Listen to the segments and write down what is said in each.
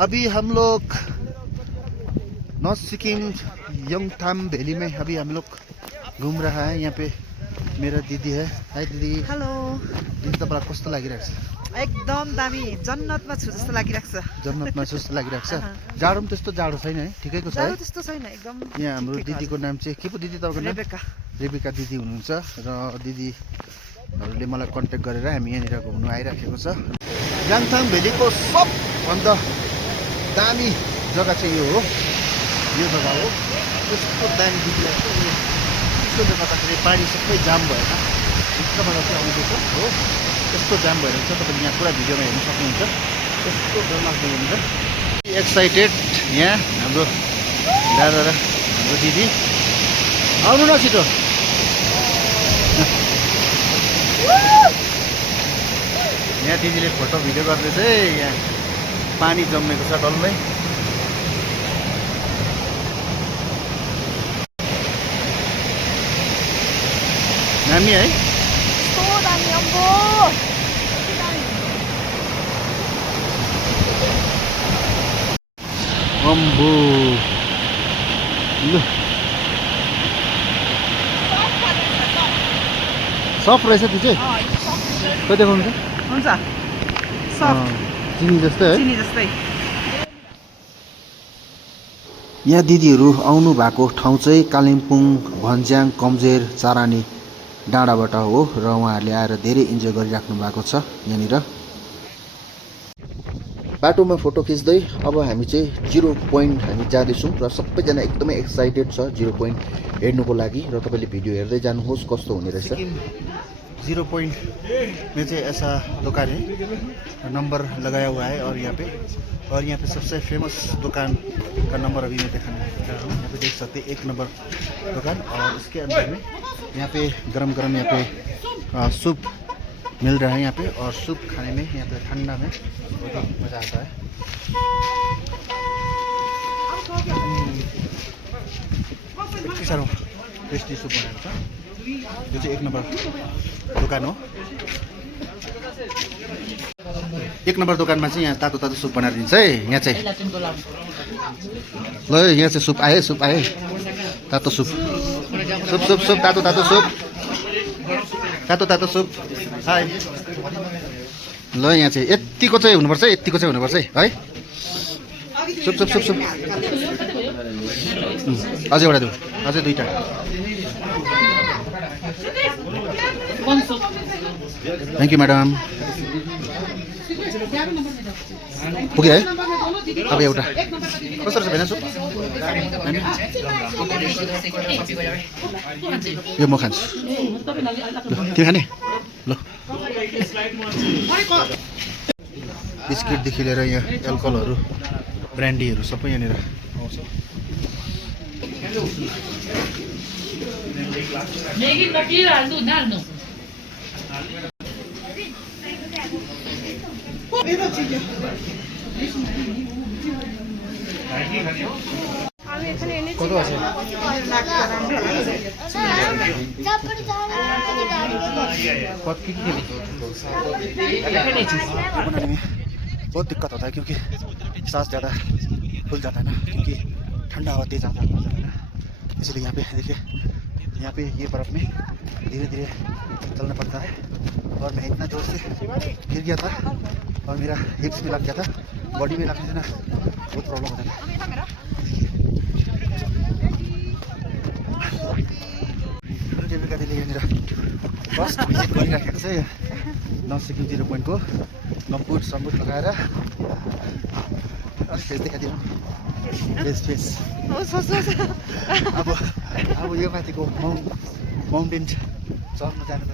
अभी हम लोग नॉर्थ सिक्किम यंगथाम वैली में अभी हम लोग घूम रहा है। यहाँ पे मेरा दीदी है। हाय दीदी। हेलो। दिदी तपाईँलाई कस्तो लागिरहेको छ? एकदम दामी, जन्नतमा छु जस्तो लागिरहेको छ। जन्नतमा छु जस्तो लागिरहेको छ। जाडो पनि त्यस्तो जाडो छैन है, ठिकैको छ है। जाडो त्यस्तो छैन, एकदम। यहाँ हाम्रो दिदीको नाम चाहिँ के पो दिदी तपाईँको नाम? रेबेका। रेबिका दिदी हुनुहुन्छ र दिदीहरूले मलाई कन्ट्याक्ट गरेर हामी यहाँनिर घुम्नु आइराखेको छ। याङथाङ भ्यालीको सबभन्दा दामी जग्गा चाहिँ यो हो, यो जग्गा हो। त्यस्तो दामी दिदीलाई त्यसले गर्दाखेरि पानी सबै जाम भएर भित्रबाट चाहिँ आउँदैछ हो। त्यस्तो जाम भएर चाहिँ तपाईँले यहाँ पुरा भिडियोमा हेर्न सक्नुहुन्छ। त्यस्तो डरलाग्दो हुन्छ। एक्साइटेड यहाँ हाम्रो दादा र हाम्रो दिदी। आउनु न छिटो। यहाँ दिदीले फोटो भिडियो गर्दैछ है। यहाँ पानी जमेको छ डल्लै। दामी है। अम्बो लु सफ्ट रहेछ त्यो चाहिँ। कति देखाउनु त? हुन्छ। सफ्ट चिनी जस्तै है। चिनी जस्तै। यहाँ दिदीहरू आउनु भएको ठाउँ चाहिँ कालिम्पोङ भन्ज्याङ कमजेर चारानी डाँडाबाट हो र उहाँहरूले आएर धेरै इन्जोय गरिराख्नु भएको छ। यहाँनिर बाटोमा फोटो खिच्दै अब हामी चाहिँ 0 पोइन्ट हामी जाँदैछौँ र सबैजना एकदमै एक्साइटेड छ 0 पोइन्ट हेर्नुको लागि। र तपाईँले भिडियो हेर्दै जानुहोस् कस्तो हुने रहेछ। 0 पॉइंट में से ऐसा दुकान है, नंबर लगाया हुआ है और यहाँ पे सबसे फेमस दुकान का नंबर अभी मैं दिखाने जा रहा हूँ। यहाँ पे देख सकते हैं 1 नंबर दुकान और इसके अंदर में यहाँ पे गरम गरम यहाँ पे सूप मिल रहा है यहाँ पे। और सूप खाने में यहाँ पे ठंडा में बहुत मज़ा आता है। यति साह्रो टेस्टी सूप बनाएको छ। यो चाहिँ 1 नम्बर दोकान हो। 1 नम्बर दोकानमा चाहिँ यहाँ तातो तातो सुप बनाएर दिन्छ है। यहाँ चाहिँ ल यहाँ चाहिँ सुप आयो तातो सुप तातो तातो सुप तातो तातो सुप। हाय ल यहाँ चाहिँ यतिको चाहिँ हुनुपर्छ है। सुप सुप सुप सुप अझै एउटा देऊ, अझै 2टा। Thank you madam. पुग्यो है। अब एउटा कस्तो रहेछ भएन सुप? यो म खान्छु। तिमी खाने? ल बिस्किटदेखि लिएर यहाँ एल्कोहलहरू ब्रान्डीहरू सबै यहाँनिर आउँछ। কত আছে? बहुत दिक्कत होता है क्योंकि सांस ज़्यादा फूल जाता है ना, क्योंकि ठंडा हवा तेज आता है ना। इसलिए यहाँ पे देखिए, यहाँ पे ये बर्फ़ में धीरे धीरे चलना पड़ता है। और मैं इतना ज़ोर से गिर गया था और मेरा हिप्स में लग गया था, बॉडी में लगने से ना बहुत प्रॉब्लम होता था। देविका दिदीले यहाँनिर फर्स्ट भिजिट गरिराखेको छ नर्थ सिक्किम 0 पोइन्टको। गम्बुट सम्बुट लगाएर फेस देखाइदिनु। फेस अब यो माथिको माउन्टेन चढ्नु जानु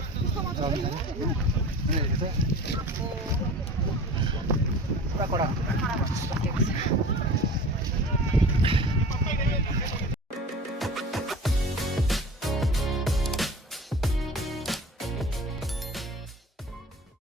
पुरा कडा